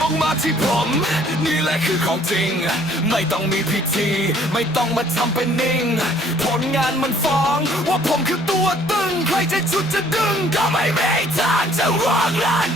มุ่งมาที่ผม นี่แหละคือของจริง ไม่ต้องมีพิธี ไม่ต้องมาทำเป็นนิ่ง ผลงานมันฟ้องว่าผมคือ มีทางจะวางลัน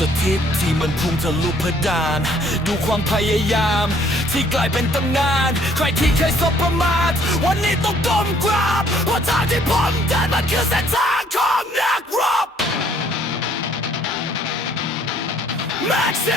สถิตที่มันพุ่งทะลุเพดาน ดูความพยายาม ที่กลายเป็นตำนาน ใครที่เคยสบประมาท วันนี้ต้องก้มกราบเพราะทางที่ผมเดินมันคือเส้นทาง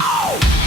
Oh!